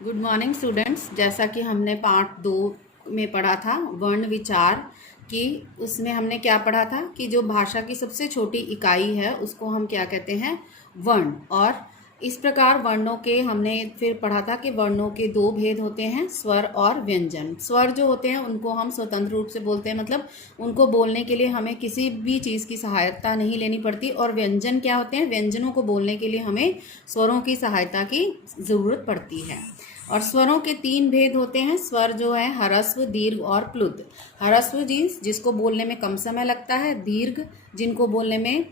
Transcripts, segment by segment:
Good morning students. जैसा कि हमने पार्ट 2 में पढ़ा था वर्ण विचार की, उसमें हमने क्या पढ़ा था कि जो भाषा की सबसे छोटी इकाई है उसको हम क्या कहते हैं, वर्ण। और इस प्रकार वर्णों के हमने फिर पढ़ा था कि वर्णों के दो भेद होते हैं, स्वर और व्यंजन। स्वर जो होते हैं उनको हम स्वतंत्र रूप से बोलते हैं, मतलब उनको बोलने के लिए हमें किसी भी चीज़ की सहायता नहीं लेनी पड़ती। और व्यंजन क्या होते हैं, व्यंजनों को बोलने के लिए हमें स्वरों की सहायता की ज़रूरत पड़ती है। और स्वरों के 3 भेद होते हैं। स्वर जो है ह्रस्व, दीर्घ और प्लुत। ह्रस्व जिसको बोलने में कम समय लगता है, दीर्घ जिनको बोलने में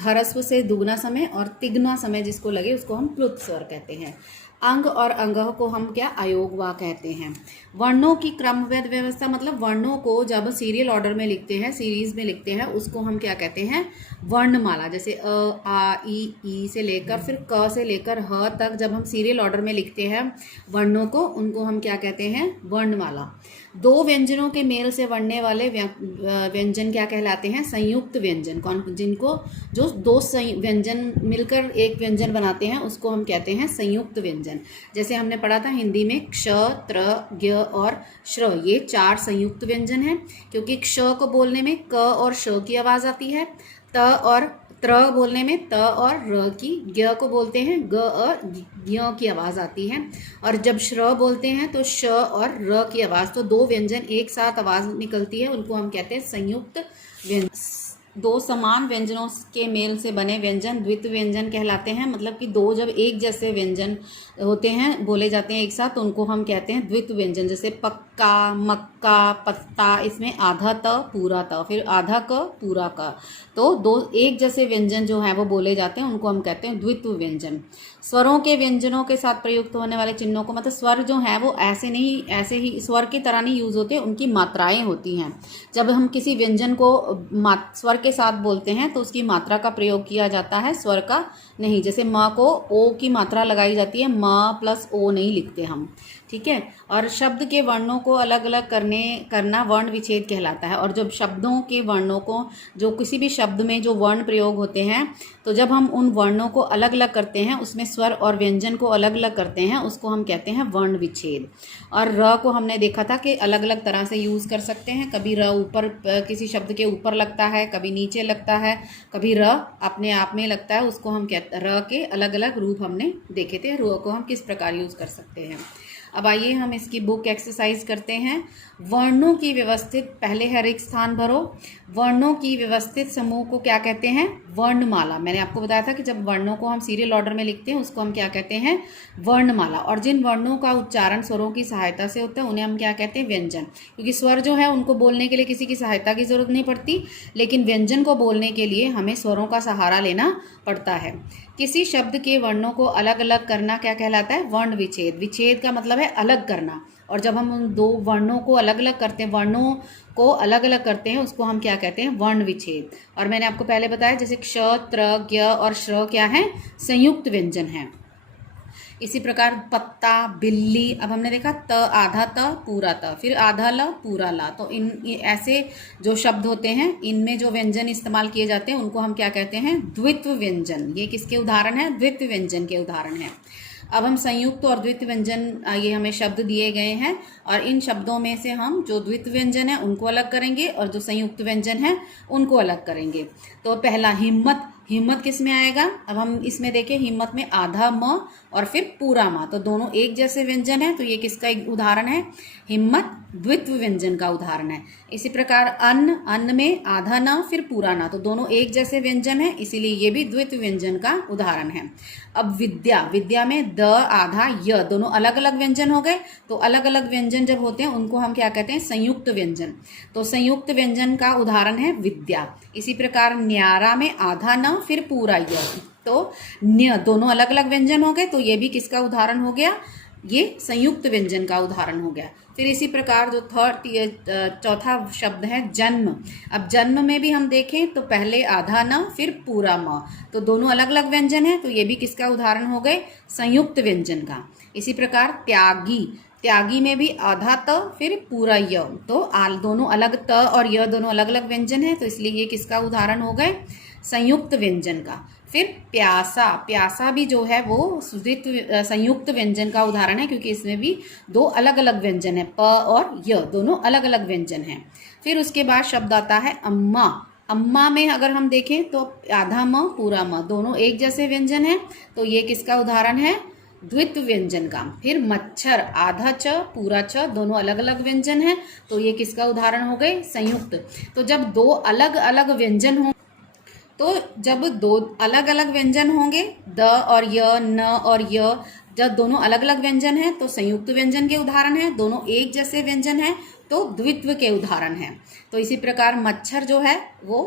ह्रस्व से दुगना समय और तिगुना समय जिसको लगे उसको हम प्लुत स्वर कहते हैं। अंग और अंगह को हम क्या, अयोग वा कहते हैं। वर्णों की क्रमबद्ध व्यवस्था, मतलब वर्णों को जब सीरियल ऑर्डर में लिखते हैं, सीरीज में लिखते हैं, उसको हम क्या कहते हैं, वर्णमाला। जैसे अ, आ, ई से लेकर फिर क से लेकर ह तक जब हम सीरियल ऑर्डर में लिखते हैं वर्णों को, उनको हम क्या कहते हैं, वर्णमाला। दो व्यंजनों के मेल से बनने वाले व्यंजन क्या कहलाते हैं, संयुक्त व्यंजन। कौन, जिनको जो दो व्यंजन मिलकर एक व्यंजन बनाते हैं उसको हम कहते हैं संयुक्त व्यंजन। जैसे हमने पढ़ा था हिंदी में क्ष, त्र, ज्ञ और श्र, ये 4 संयुक्त व्यंजन हैं। क्योंकि क्ष को बोलने में क और श की आवाज़ आती है, त और त्र बोलने में त और र की, ज्ञ को बोलते हैं ग और ज्ञ की आवाज़ आती है। और जब श्र बोलते हैं तो श और र की आवाज़, तो 2 व्यंजन एक साथ आवाज़ निकलती है, उनको हम कहते हैं संयुक्त व्यंजन। 2 समान व्यंजनों के मेल से बने व्यंजन द्वित्व व्यंजन कहलाते हैं। मतलब कि 2 जब एक जैसे व्यंजन होते हैं, बोले जाते हैं एक साथ, तो उनको हम कहते हैं द्वित्व व्यंजन। जैसे पक्का, मक्का, पत्ता, इसमें आधा त पूरा त, फिर आधा क पूरा क, तो 2 एक जैसे व्यंजन जो है वो बोले जाते हैं, उनको हम कहते हैं द्वित्व व्यंजन। स्वरों के व्यंजनों के साथ प्रयुक्त होने वाले चिन्हों को, मतलब स्वर जो है वो ऐसे ही स्वर की तरह नहीं यूज होते, उनकी मात्राएं होती हैं। जब हम किसी व्यंजन को स्वर के साथ बोलते हैं तो उसकी मात्रा का प्रयोग किया जाता है, स्वर का नहीं। जैसे म को ओ की मात्रा लगाई जाती है, म प्लस ओ नहीं लिखते हम, ठीक है। और शब्द के वर्णों को अलग अलग करना वर्ण विच्छेद कहलाता है। और जब शब्दों के वर्णों को, जो किसी भी शब्द में जो वर्ण प्रयोग होते हैं, तो जब हम उन वर्णों को अलग अलग करते हैं, उसमें स्वर और व्यंजन को अलग अलग करते हैं, उसको हम कहते हैं वर्ण विच्छेद। और र को हमने देखा था कि अलग अलग तरह से यूज़ कर सकते हैं। कभी र ऊपर किसी शब्द के ऊपर लगता है, कभी नीचे लगता है, कभी र अपने आप में लगता है, उसको हम कहते, र के अलग अलग रूप हमने देखे थे, र को हम किस प्रकार यूज़ कर सकते हैं। अब आइए हम इसकी बुक एक्सरसाइज करते हैं। वर्णों की व्यवस्थित, पहले हर एक स्थान भरो। वर्णों की व्यवस्थित समूह को क्या कहते हैं, वर्णमाला। मैंने आपको बताया था कि जब वर्णों को हम सीरियल ऑर्डर में लिखते हैं उसको हम क्या कहते हैं, वर्णमाला। और जिन वर्णों का उच्चारण स्वरों की सहायता से होता है उन्हें हम क्या कहते हैं, व्यंजन। क्योंकि स्वर जो है उनको बोलने के लिए किसी की सहायता की जरूरत नहीं पड़ती, लेकिन व्यंजन को बोलने के लिए हमें स्वरों का सहारा लेना पड़ता है। किसी शब्द के वर्णों को अलग अलग करना क्या कहलाता है, वर्ण विच्छेद। विच्छेद का मतलब है अलग करना। और जब हम उन 2 वर्णों को अलग अलग करते हैं, वर्णों को अलग अलग करते हैं, उसको हम क्या कहते हैं, वर्ण विच्छेद। और मैंने आपको पहले बताया जैसे क्ष, त्र, ज्ञ और श्र क्या है, संयुक्त व्यंजन है। इसी प्रकार पत्ता, बिल्ली, अब हमने देखा त, आधा त पूरा त, फिर आधा ल पूरा ला, तो इन ऐसे जो शब्द होते हैं इनमें जो व्यंजन इस्तेमाल किए जाते हैं उनको हम क्या कहते हैं, द्वित्व व्यंजन। ये किसके उदाहरण है, द्वित्व व्यंजन के उदाहरण है। अब हम संयुक्त और द्वित्व व्यंजन, ये हमें शब्द दिए गए हैं और इन शब्दों में से हम जो द्वित्व व्यंजन है उनको अलग करेंगे और जो संयुक्त व्यंजन है उनको अलग करेंगे। तो पहला हिम्मत, हिम्मत किस में आएगा, अब हम इसमें देखें, हिम्मत में आधा म और फिर पूरा म, तो दोनों एक जैसे व्यंजन है, तो ये किसका एक उदाहरण है, हिम्मत द्वित्व व्यंजन का उदाहरण है। इसी प्रकार अन्न, अन्न में आधा न फिर पूरा न, तो दोनों एक जैसे व्यंजन है, इसीलिए ये भी द्वित्व व्यंजन का उदाहरण है। अब विद्या, विद्या में द, आधा, य, दोनों अलग अलग व्यंजन हो गए। तो अलग अलग व्यंजन जब होते हैं उनको हम क्या कहते हैं, संयुक्त व्यंजन। तो संयुक्त व्यंजन का उदाहरण है विद्या। इसी प्रकार न्यारा में आधा न फिर पूरा य, तो न्य, दोनों अलग अलग व्यंजन हो गए, तो ये भी किसका उदाहरण हो गया, ये संयुक्त व्यंजन का उदाहरण हो गया। फिर इसी प्रकार जो चौथा शब्द है जन्म। अब जन्म में भी हम देखें तो पहले आधा न फिर पूरा म, तो दोनों अलग अलग व्यंजन है, तो ये भी किसका उदाहरण हो गए, संयुक्त व्यंजन का। इसी प्रकार त्यागी, त्यागी में भी आधा त फिर पूरा य, तो दोनों अलग त और य दोनों अलग अलग व्यंजन है, तो इसलिए ये किसका उदाहरण हो गए, संयुक्त व्यंजन का। फिर प्यासा, प्यासा भी जो है वो द्वित्व संयुक्त व्यंजन का उदाहरण है, क्योंकि इसमें भी दो अलग अलग व्यंजन है, प और य दोनों अलग अलग व्यंजन हैं। फिर उसके बाद शब्द आता है अम्मा। अम्मा में अगर हम देखें तो आधा म पूरा म दोनों एक जैसे व्यंजन हैं, तो ये किसका उदाहरण है? द्वित्व व्यंजन का। फिर मच्छर, आधा च पूरा च दोनों अलग अलग व्यंजन हैं, तो ये किसका उदाहरण हो गए? संयुक्त। तो जब दो अलग अलग व्यंजन हों तो जब दो अलग अलग व्यंजन होंगे, द और य, न और य, जब दोनों अलग अलग व्यंजन हैं तो संयुक्त व्यंजन के उदाहरण हैं, दोनों एक जैसे व्यंजन हैं तो द्वित्व के उदाहरण हैं। तो इसी प्रकार मच्छर जो है वो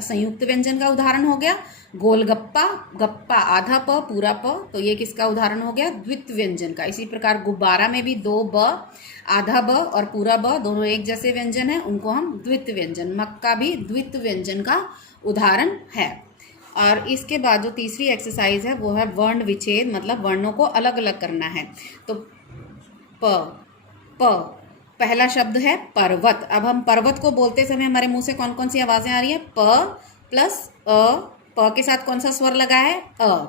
संयुक्त व्यंजन का उदाहरण हो गया। गोलगप्पा, गप्पा आधा प पूरा प, तो ये किसका उदाहरण हो गया? द्वित्व व्यंजन का। इसी प्रकार गुब्बारा में भी दो ब, आधा ब और पूरा ब दोनों एक जैसे व्यंजन हैं, उनको हम द्वित्व व्यंजन। मक्का भी द्वित्व व्यंजन का उदाहरण है। और इसके बाद जो तीसरी एक्सरसाइज है वो है वर्ण विच्छेद, मतलब वर्णों को अलग अलग करना है। तो प पहला शब्द है पर्वत। अब हम पर्वत को बोलते समय हमारे मुंह से कौन कौन सी आवाजें आ रही है? प प्लस अ, प के साथ कौन सा स्वर लगा है? अ।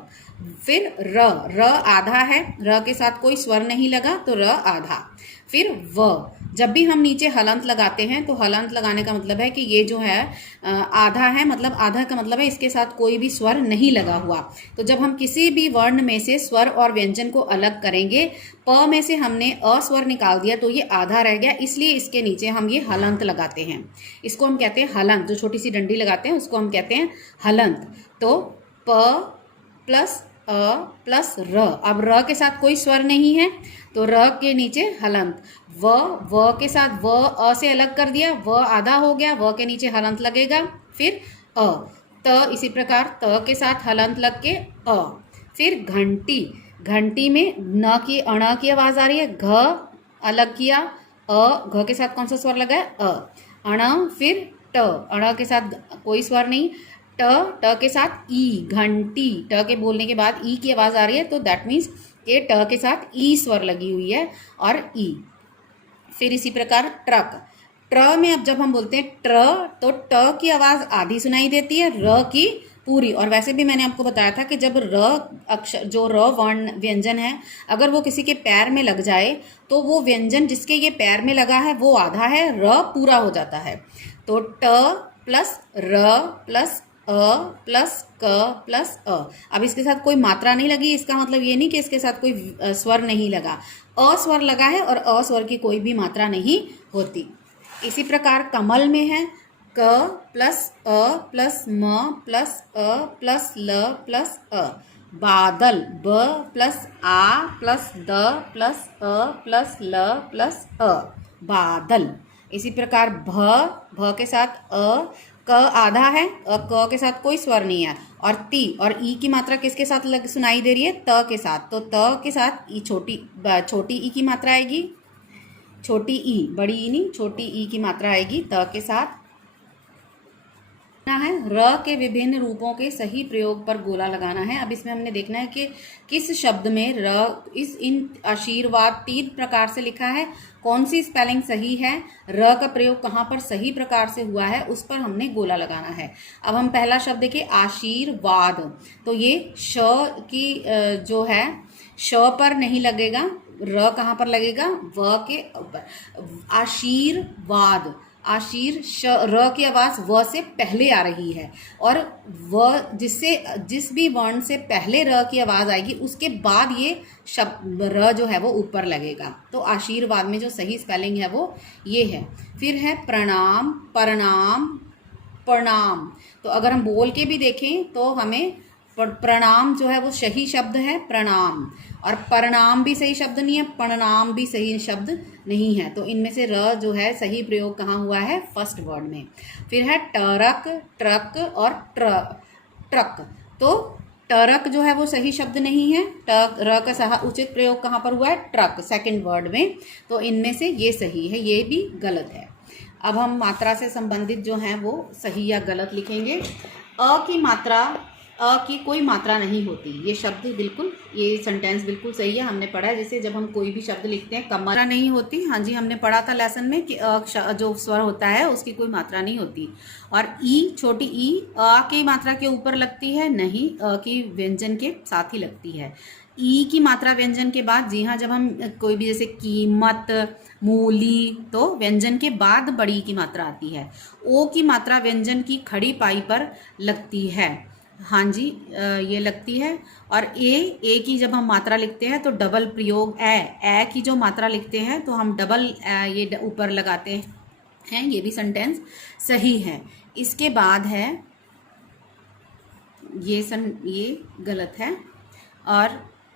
फिर र, र आधा है, र के साथ कोई स्वर नहीं लगा तो र आधा। फिर व, जब भी हम नीचे हलंत लगाते हैं तो हलंत लगाने का मतलब है कि ये जो है आधा है, मतलब आधा का मतलब है इसके साथ कोई भी स्वर नहीं लगा हुआ। तो जब हम किसी भी वर्ण में से स्वर और व्यंजन को अलग करेंगे, प में से हमने अ स्वर निकाल दिया तो ये आधा रह गया, इसलिए इसके नीचे हम ये हलंत लगाते हैं। इसको हम कहते हैं हलंत। जो छोटी सी डंडी लगाते हैं उसको हम कहते हैं हलंत। तो प प्लस अ प्लस र। अब र के साथ कोई स्वर नहीं है तो र के नीचे हलंत। व के साथ व अ से अलग कर दिया, व आधा हो गया, व के नीचे हलंत लगेगा। फिर अ, त इसी प्रकार त के साथ हलंत लग के अ। फिर घंटी, घंटी में न की अण की आवाज आ रही है, घ अलग किया, अ घ के साथ कौन सा स्वर लगा है? अ। अण, फिर ट, अण के साथ कोई स्वर नहीं, ट के साथ ई, घंटी, ट के बोलने के बाद ई की आवाज आ रही है तो दैट मीन्स के ट के साथ ई स्वर लगी हुई है और ई। फिर इसी प्रकार ट्रक, ट्र में अब जब हम बोलते हैं ट्र तो ट की आवाज आधी सुनाई देती है, र की पूरी। और वैसे भी मैंने आपको बताया था कि जब र अक्षर, जो र वर्ण व्यंजन है, अगर वो किसी के पैर में लग जाए तो वो व्यंजन जिसके ये पैर में लगा है वो आधा है, र पूरा हो जाता है। तो ट प्लस र प्लस अ प्लस क प्लस अ। अब इसके साथ कोई मात्रा नहीं लगी, इसका मतलब ये नहीं कि इसके साथ कोई स्वर नहीं लगा, अ स्वर लगा है और अ स्वर की कोई भी मात्रा नहीं होती। इसी प्रकार कमल में है क प्लस अ प्लस म प्लस अ प्लस ल प्लस अ। बादल, ब प्लस आ प्लस द प्लस अ प्लस ल प्लस अ, बादल। इसी प्रकार भ के साथ अ, क आधा है, क के साथ कोई स्वर नहीं है, और ती और ई की मात्रा किसके साथ सुनाई दे रही है? त के साथ। तो त के साथ ई छोटी ई की मात्रा आएगी, छोटी ई, बड़ी ई नहीं, छोटी ई की मात्रा आएगी त के साथ। है र के विभिन्न रूपों के सही प्रयोग पर गोला लगाना है। अब इसमें हमने देखना है कि किस शब्द में र इन आशीर्वाद 3 प्रकार से लिखा है, कौन सी स्पेलिंग सही है, र का प्रयोग कहाँ पर सही प्रकार से हुआ है, उस पर हमने गोला लगाना है। अब हम पहला शब्द देखिए, आशीर्वाद। तो ये श की जो है श पर नहीं लगेगा, र कहाँ पर लगेगा? व के ऊपर। आशीर्वाद, आशीर र की आवाज व से पहले आ रही है, और व जिस भी वर्ण से पहले र की आवाज आएगी उसके बाद ये शब्द र जो है वो ऊपर लगेगा। तो आशीर्वाद में जो सही स्पेलिंग है वो ये है। फिर है प्रणाम, प्रणाम, प्रणाम। तो अगर हम बोल के भी देखें तो हमें प्रणाम जो है वो सही शब्द है, प्रणाम। और परिणाम भी सही शब्द नहीं है, परिणाम भी सही शब्द नहीं है। तो इनमें से र जो है सही प्रयोग कहाँ हुआ है? फर्स्ट वर्ड में। फिर है टरक, ट्रक और ट्रक। तो टरक जो है वो सही शब्द नहीं है, र का उचित प्रयोग कहाँ पर हुआ है? ट्रक, सेकंड वर्ड में। तो इनमें से ये सही है, ये भी गलत है। अब हम मात्रा से संबंधित जो हैं वो सही या गलत लिखेंगे। अ की मात्रा की कोई मात्रा नहीं होती। ये शब्द बिल्कुल, ये सेंटेंस बिल्कुल सही है, हमने पढ़ा है। जैसे जब हम कोई भी शब्द लिखते हैं कम मात्रा नहीं होती। हाँ जी, हमने पढ़ा था लेसन में कि जो स्वर होता है उसकी कोई मात्रा नहीं होती। और ई, छोटी ई की मात्रा के ऊपर लगती है, नहीं की व्यंजन के साथ ही लगती है। ई की मात्रा व्यंजन के बाद, जी हाँ, जब हम कोई भी जैसे कीमत, मूली, तो व्यंजन के बाद बड़ी की मात्रा आती है। ओ की मात्रा व्यंजन की खड़ी पाई पर लगती है। हाँ जी, ये लगती है। और ए की जब हम मात्रा लिखते हैं तो डबल प्रयोग, ए की जो मात्रा लिखते हैं तो हम डबल ये ऊपर लगाते हैं। ये भी सेंटेंस सही है। इसके बाद है ये गलत है। और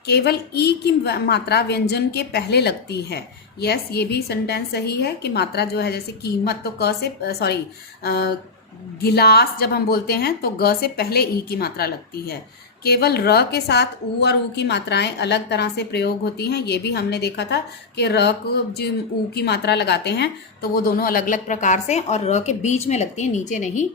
केवल ई की मात्रा व्यंजन के पहले लगती है। यस, ये भी सेंटेंस सही है कि मात्रा जो है, जैसे कीमत तो क से, सॉरी, गिलास जब हम बोलते हैं तो ग से पहले ई की मात्रा लगती है। केवल र के साथ ऊ और ऊ की मात्राएं अलग तरह से प्रयोग होती हैं। ये भी हमने देखा था कि र को जो ऊ की मात्रा लगाते हैं तो वो दोनों अलग अलग प्रकार से और र के बीच में लगती हैं, नीचे नहीं